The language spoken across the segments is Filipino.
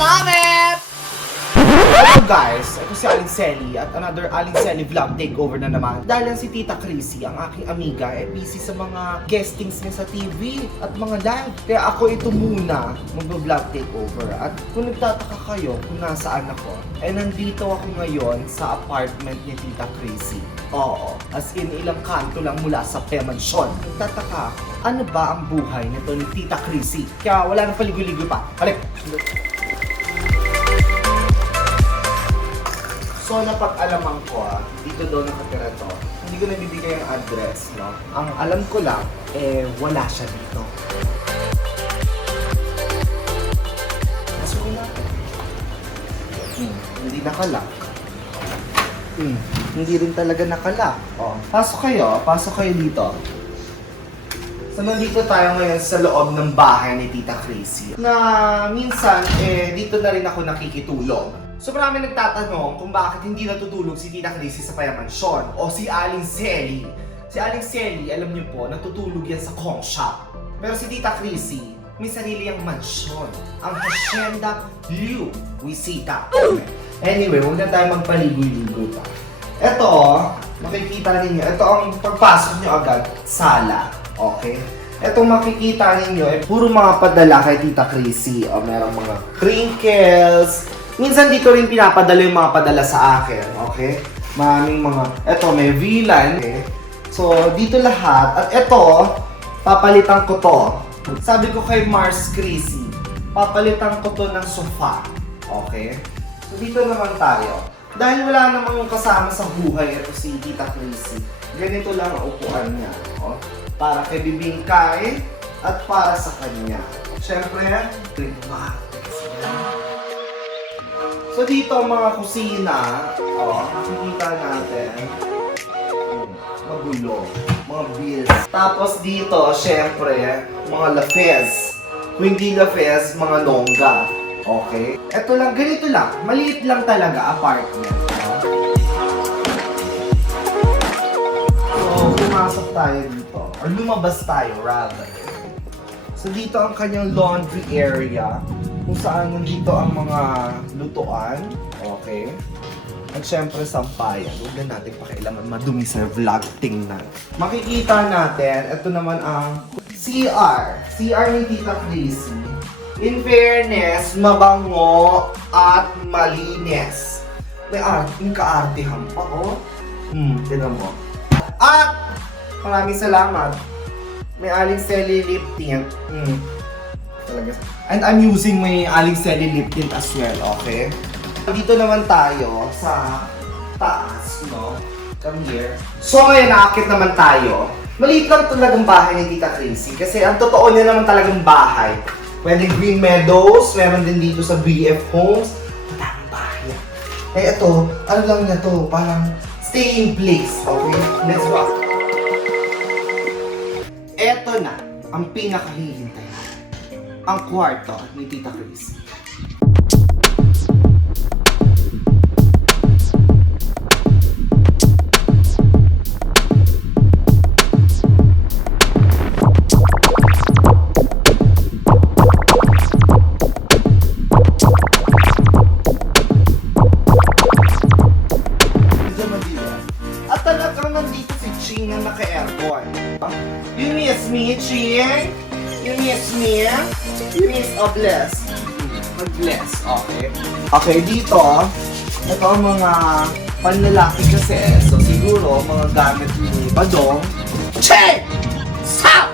love it! Hello guys, ito si Aling Selly at another Aling Selly vlog takeover na naman. Dahil si Tita Chrissy, ang aking amiga, busy sa mga guestings niya sa TV at mga live. Kaya ako ito muna mag-vlog takeover. At kung nagtataka kayo kung nasaan ako, nandito ako ngayon sa apartment ni Tita Chrissy. Oo, as in ilang kanto lang mula sa Pemansyon. Nagtataka ako, ano ba ang buhay nito ni Tita Chrissy? Kaya wala nang paligoy-ligoy pa. Halik! So, napag-alaman ko, dito daw nakatira to. Hindi ko nabibigay ang address, no? Ang alam ko lang, wala siya dito. Pasukin natin. Hindi nakalock. Hindi rin talaga nakalock. Oh. Pasok kayo dito. So, nandito tayo ngayon sa loob ng bahay ni Tita Chrissy. Na minsan, dito na rin ako nakikitulog. So marami nagtatanong kung bakit hindi natutulog si Tita Chrissy sa Payamansyon o si Aling Selly. Si Aling Selly, alam niyo po, natutulog yan sa Kong Shop. Pero si Tita Chrissy, may sarili ang mansyon. Ang Hacienda Liu Wisita. Anyway, huwag na tayo magpaligoy-ligoy pa. Ito, makikita ninyo, ito ang pagpasok nyo agad, sala. Okay? Ito makikita ninyo, puro mga padala kay Tita Chrissy. O merong mga crinkles. Minsan dito rin pinapadala yung mga padala sa akin, okay? Maraming mga, eto may VLAN, okay? So, dito lahat, at eto, papalitan ko to. Sabi ko kay Mars Chrissy, papalitan ko to ng sofa, okay? So, dito naman tayo. Dahil wala namang kasama sa buhay ito si Tita Chrissy, ganito lang ang upuan niya, oh? Para kay Bibingkay at para sa kanya. Siyempre, so dito ang mga kusina, makikita natin, magulo, mga bills. Tapos dito, syempre, mga lafez. Kung hindi lafez, mga nongga. Okay? Ito lang, ganito lang. Maliit lang talaga, apartment. So, pumasok tayo dito. Or lumabas tayo, rather. So dito ang kanyang laundry area. Kung saan nandito ang mga lutuan, okay? At syempre sampayan. Huwag na natin pakialaman, madumi sa vlog, tingnan. Makikita natin, ito naman ang CR. CR ni Tita Chrissy. In fairness, mabango at malinis. May yung kaartihan pa, oh. Tignan mo. At maraming salamat. May Aling Selly lip tint. Talaga. And I'm using my Aling Selly lip tint as well, okay? Dito naman tayo sa taas, no? Come here. So ngayon, naakit naman tayo. Maliit lang talagang bahay ni Tita Chrissy kasi ang totoo niya naman talagang bahay. Pwede Green Meadows, meron din dito sa BF Homes. Madaming bahay yan. Ito, ano lang niya to, parang stay in place, okay? Let's go. Ito na ang pinakahihintay. Ang kwarto ni Tita Chrissy. At talagang nandito si Ching na naka-aircon. You miss me, Ching? You miss me? You miss a bless. Mag-bless, okay? Okay, dito, ito ang mga panlalaki kasi. So, siguro, mga gamit ni Badong. Che! Stop!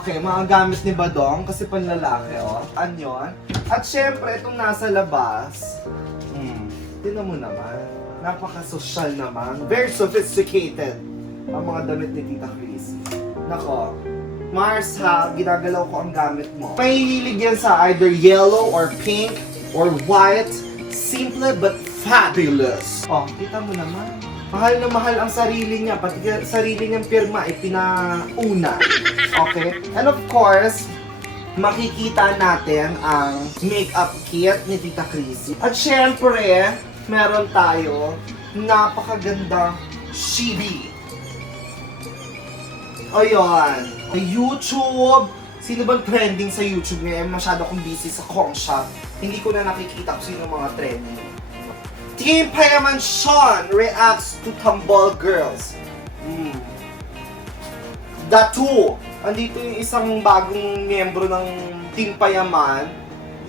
Okay, mga gamit ni Badong kasi panlalaki, oh. Anyon. At syempre, itong nasa labas. Tignan mo naman. Napaka-social naman. Very sophisticated ang mga damit ni Tita Chrissy. Nako, Mars ha, ginagalaw ko ang gamit mo. May hilig yan sa either yellow or pink or white. Simple but fabulous. Oh, kita mo naman. Mahal na mahal ang sarili niya. Pati sarili niyang pirma ay pinauna. Okay? And of course, makikita natin ang makeup kit ni Tita Chrissy. At syempre, meron tayo napakagandang chibi. Ayun. YouTube, Sino bang trending sa YouTube ngayon? Masyado akong busy sa Kong Shop. Hindi ko na nakikita kung sino mga trending. Team Payaman Sean reacts to Tambol Girls. The Two. Andito yung isang bagong miyembro ng Team Payaman,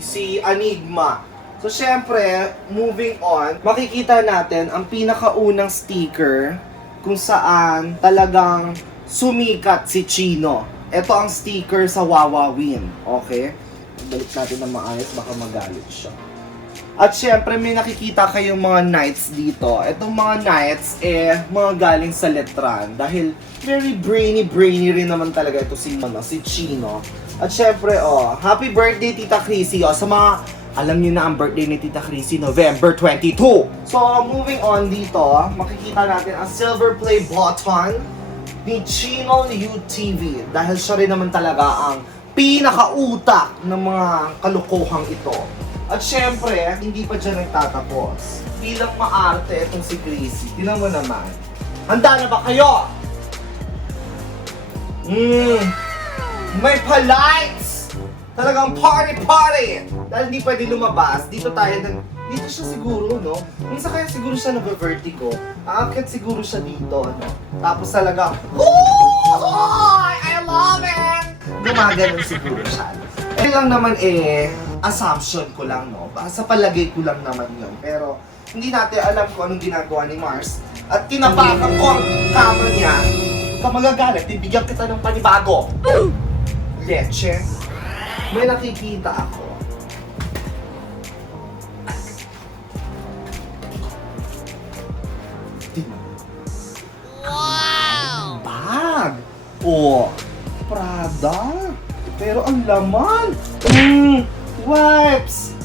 si Enigma. So, syempre, moving on, makikita natin ang pinakaunang sticker kung saan talagang sumikat si Chino. Ito ang sticker sa Wawawin. Okay? Balik natin na maayos, baka magalit siya. At syempre, may nakikita kayong mga knights dito. Itong mga knights, mga galing sa Letran. Dahil very brainy rin naman talaga ito si Chino. At syempre, happy birthday, Tita Chrissy. Sa mga, alam niyo na ang birthday ni Tita Chrissy, November 22. So, moving on dito, makikita natin ang silver play button ni Chino UTV. Dahil siya rin naman talaga ang pinakautak ng mga kalokohang ito. At syempre, hindi pa dyan nagtatapos. Bilang maarte itong si Chrissy. Tingnan mo naman. Handa na ba kayo? May pa-lights! Talagang party! Dahil hindi pwede lumabas, dito siya siguro, no? Minsan kaya siguro siya nag-vertigo. Aakyat siguro siya dito, no? Tapos talaga, I love it! Gumaganon siguro siya. Eh lang naman assumption ko lang, no? Sa palagay ko lang naman yun. Pero, hindi natin alam kung anong ginagawa ni Mars. At tinapakan ko ang kama niya. Huwag ka magagalit, bibigyan kita ng panibago. Leche. May nakikita ako. Wow! Bag! Prada! Pero ang laman! Wipes!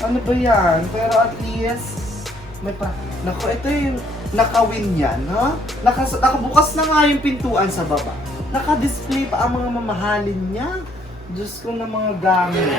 Ano ba yan? Pero at least, may pa... Naku, ito yung nakawin yan, ha? Nakabukas na nga yung pintuan sa baba. Naka-display pa ang mga mamahalin niya. Diyos ko na mga gamit.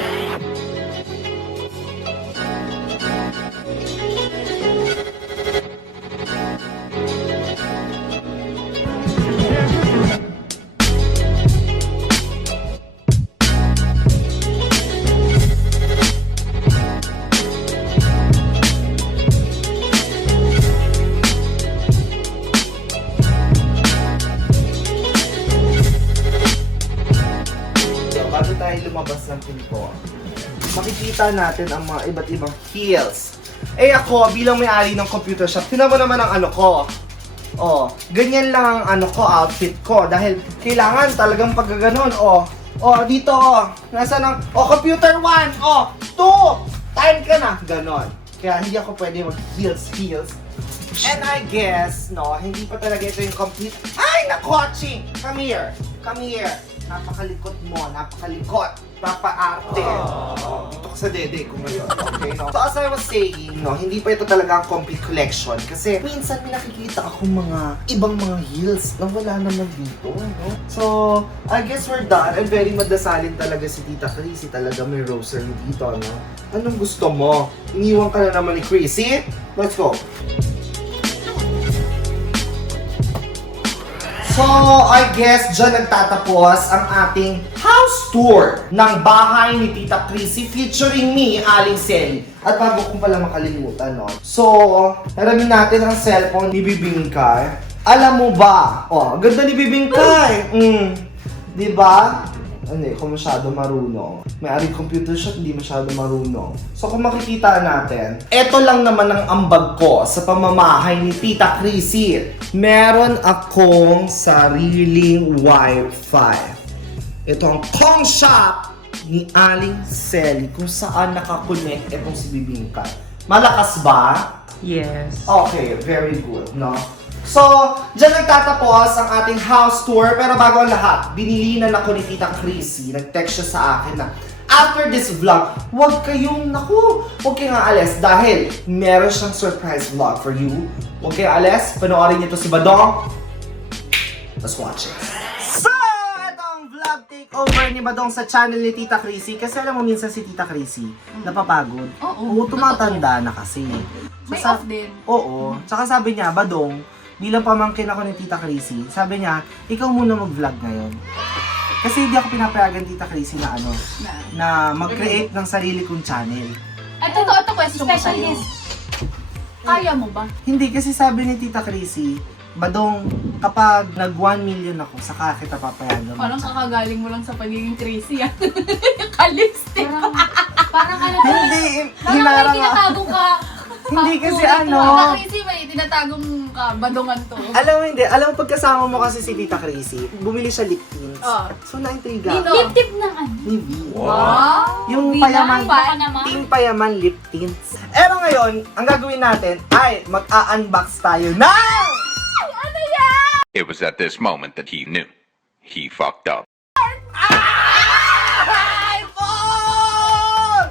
Bago tayo lumabas ng pinto, makikita natin ang mga iba't ibang heels. Ako, bilang may-ari ng computer shop, tinan mo naman ang ano ko. Ganyan lang ang outfit ko. Dahil kailangan talagang pagkaganon. Dito, nasa ng, computer 1, 2, time ka na. Ganon. Kaya hindi ako pwede mag-heels. And I guess, hindi pa talaga ito yung complete. Ay, nakotching! Come here. Napakalikot mo, napakalikot. Papaarte. Dito ka sa dede ko ngayon. Okay, no? So as I was saying, hindi pa ito talaga ang complete collection. Kasi minsan may nakikita akong mga ibang mga heels na wala naman dito, no? So, I guess we're done. And very madasalin talaga si Tita Chrissy. Talaga may rosary dito, no? Anong gusto mo? Iniwan ka na naman ni Chrissy? Let's go. So, I guess dyan nagtatapos ang ating house tour ng bahay ni Tita Chrissy featuring me, Aling Selly. At bago kong pala makalimutan, So, haramin natin ang cellphone ni Bibingkay. Alam mo ba? Ganda ni Bibingkay. Diba? Hindi ko masyado marunong. May-ari computer shop, hindi masyado marunong. So kung makikita natin, eto lang naman ang ambag ko sa pamamahay ni Tita Chrissy. Meron akong sariling Wi-Fi. Ito ang Kong Shop ni Aling Selly kung saan nakakonect itong si Bibingkay. Malakas ba? Yes. Okay, very good, no? So, dyan nagtatapos ang ating house tour. Pero bago ang lahat, binilinan ako ni Tita Chrissy. Nag-text siya sa akin na after this vlog, huwag kayong aalis dahil meron siyang surprise vlog for you. Huwag kayong aalis, panoorin niyo to si Badong. Let's watch it. So, ito ang vlog takeover ni Badong sa channel ni Tita Chrissy. Kasi alam mo minsan si Tita Chrissy, napapagod. Oo, tumatanda na kasi. May off din. Oo. Tsaka sabi niya, Badong, bilang pamangkin ako ni Tita Chrissy, sabi niya, ikaw muna mag-vlog ngayon. Kasi hindi ako pinapayagan Tita Chrissy na ano, na mag-create ng sarili kong channel. Ito question ko sa'yo. Kaya mo ba? Hindi, kasi sabi ni Tita Chrissy, Badong, kapag nag 1 million ako, saka kita papayagan. Parang kakagaling mo lang sa pagiging crazy ah. Kalipstick. Parang ano to? Hindi, Parang may hinarang tinatago ka. Hindi kasi Tita ano. Crazy, may tinatagong badungan to. Alam mo hindi, alam mo pagkasama mo kasi si Tita Chrissy, bumili siya lip tints. So naintriga. Dino. Lip tip ng ano? Ni V. Wow! Yung Uwi payaman, na, Baka naman. Team Payaman lip tints. Pero ngayon, ang gagawin natin ay mag-a-unbox tayo ng It was at this moment that he knew. He fucked up. iPhone!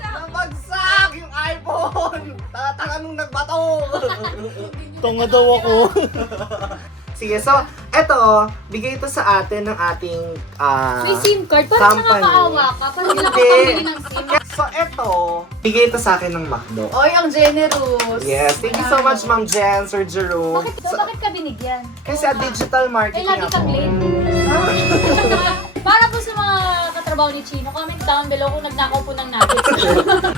Nabagsak yung iPhone! Tatanga nung nagbato! Tunga daw ako. Sige, so, eto, bigay ito sa atin ng ating May SIM card. Parang company. nakakaawa ka. Parang hindi Hindi. nakapamili ng SIM. So, eto, bigay ito sa akin ng McDo. Oy, ang generous. Yes, thank you so much, Ma'am Jen, Sir Jerome. Bakit ka binigyan? Kasi sa digital marketing lagi kang late. Para po sa mga katrabaho ni Chino, comment down below kung nagnakaw po ng nuggets.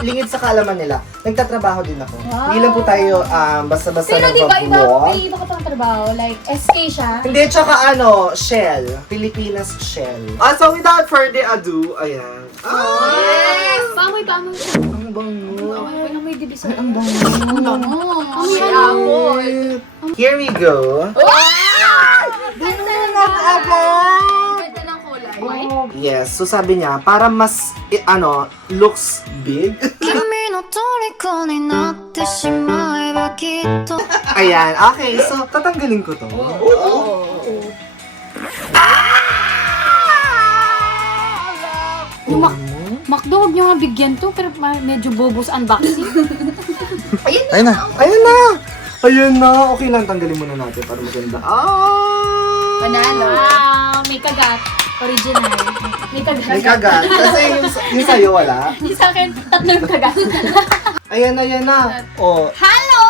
Lingid sa kaalaman nila, nagtatrabaho din ako. Wow. Hindi lang po tayo basta-basta Pero di ba iba, nag-vlog. may iba ka pang trabaho? Like, SK siya? Hindi, tsaka ano, Shell. Pilipinas Shell. So without further ado, ayan. Yes! Pamoy. Ang bango. Ay, may dibisa. Ay, ang bango. May apple. Here we go. Ganda ng kulay. Yes, so sabi niya, para mas, looks big. 君の虜になってしまえばきっと Ayan, okay, so tatanggalin ko to. McDo, huwag niyo nga bigyan to, pero medyo bobo sa unboxing. Ayun na! Ayun na! Okay lang, tanggalin muna natin para maganda. Panalo. Wow, may kagat. Original. May kagat. May kagat. Kasi yung sa'yo wala. Yung sa akin, tatlo yung kagat. Ayan na. Oh. Halo!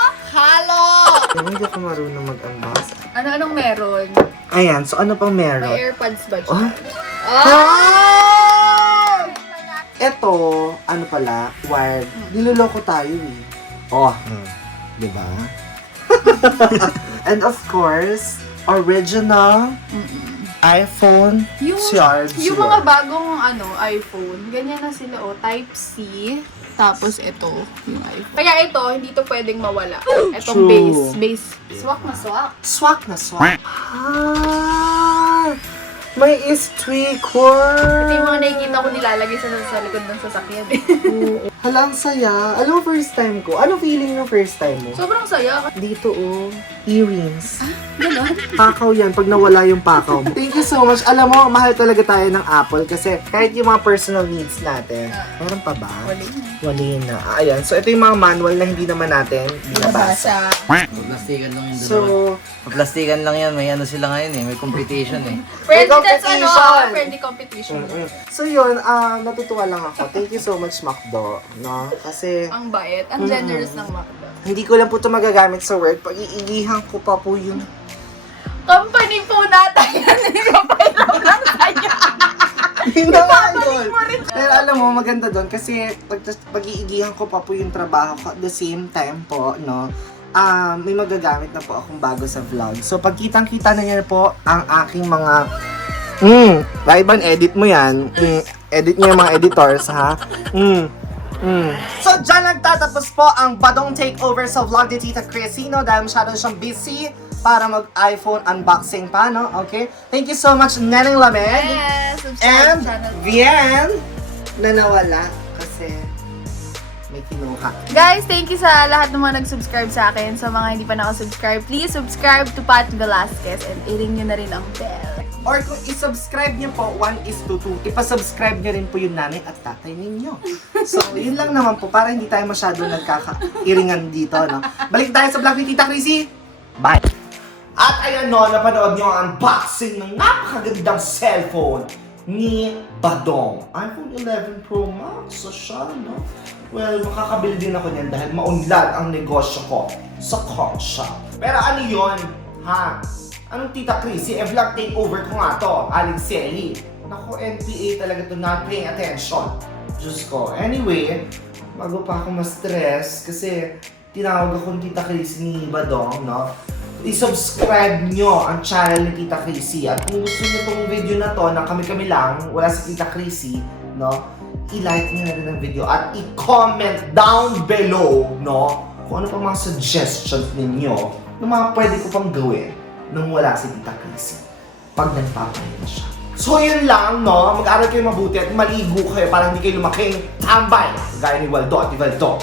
Hindi ako marunong mag-unbox. Ano-anong meron? Ayan, so ano pang May meron? AirPods ba Oh. dyan? Eto, ano pala, wired. Niloloko tayo eh. Oh, di ba? And of course, original iPhone charge. Yung mga bagong iPhone, ganyan na sila Type-C. Tapos ito, yung iPhone. Kaya ito, hindi to pwedeng mawala. Itong True. base. Swak na swak. Swak na swak. May streaker. Ito yung mga nakikita ko nilalagay sa likod ng sasakyan. Hala, ang saya. Alam mo, first time ko. Ano feeling ng first time mo? Sobrang saya. Dito, earrings. Ganon. Pakaw yan, pag nawala yung pakaw mo. Thank you so much. Alam mo, mahal talaga tayo ng Apple kasi kahit yung mga personal needs natin, meron pa ba? Wali na. Ayan, so ito yung mga manual na hindi naman natin binabasa. Plastikan lang yung So, plastikan lang yan. May ano sila ngayon eh. May competition eh. Friendly, that's competition. friendly competition. so yun, natutuwa lang ako. Thank you so much, Macdo. No? Kasi, Ang bait, ang generous ng Macdo. hindi ko lang po ito magagamit sa work. Pag-iigihan ko pa po yun. Company po natin yan. Kapailaw lang tayo. Hindi naman yun. Pero alam mo, maganda doon kasi pag-iigihan ko pa po yung trabaho ko at the same time po, no, may magagamit na po akong bago sa vlog. So, pag kitang-kita na niyo po ang aking mga Raiban, edit mo yan. Edit niyo yung mga editors, ha? So, dyan nagtatapos po ang Badong Takeover sa vlog ni Tita Chrissy, no? Dahil masyado siyang busy para mag-iPhone unboxing pa, no? Okay? Thank you so much, Neneng Lamed. Yes, subscribe And channel. Vian na nawala kasi may kinuha. Guys, thank you sa lahat ng mga nag-subscribe sa akin. Sa mga hindi pa nakasubscribe, please subscribe to Pat Velasquez and i-ring nyo na rin ang bell. Or kung isubscribe niyo po, 1:2, ipasubscribe niyo rin po yung nanay at tatay ninyo. So, yun lang naman po, para hindi tayo masyado nagkaka-iringan dito, no? Balik tayo sa vlog ni Tita Chrissy. Bye! At ayan no, napanood niyo ang unboxing ng napakagandang cellphone ni Badong. iPhone 11 Pro Max. So siya, no? Well, makakabili din ako niyan dahil maunlad ang negosyo ko sa car shop. Pero ano yun? Ha? Anong Tita Chrissy? Vlog takeover ko nga to. Aling Selly. Naku, NPA talaga to, not paying attention. Diyos ko. Anyway, bago pa ako ma-stress kasi tinawag ako ni Tita Chrissy ni Badong, no? I-subscribe nyo ang channel ni Tita Chrissy. At kung gusto nyo itong video na to, na kami-kami lang, wala si Tita Chrissy, no? I-like nyo na rin ang video at i-comment down below, no? Kung ano pa mga suggestions ninyo na mga pwede ko pang gawin nang wala si Tita Chrissy pag nagpapahinga siya. So yun lang, no? Mag-aral kayo mabuti at maligo kayo para hindi kayo lumaking tambay gaya ni Waldo at ni Valdo.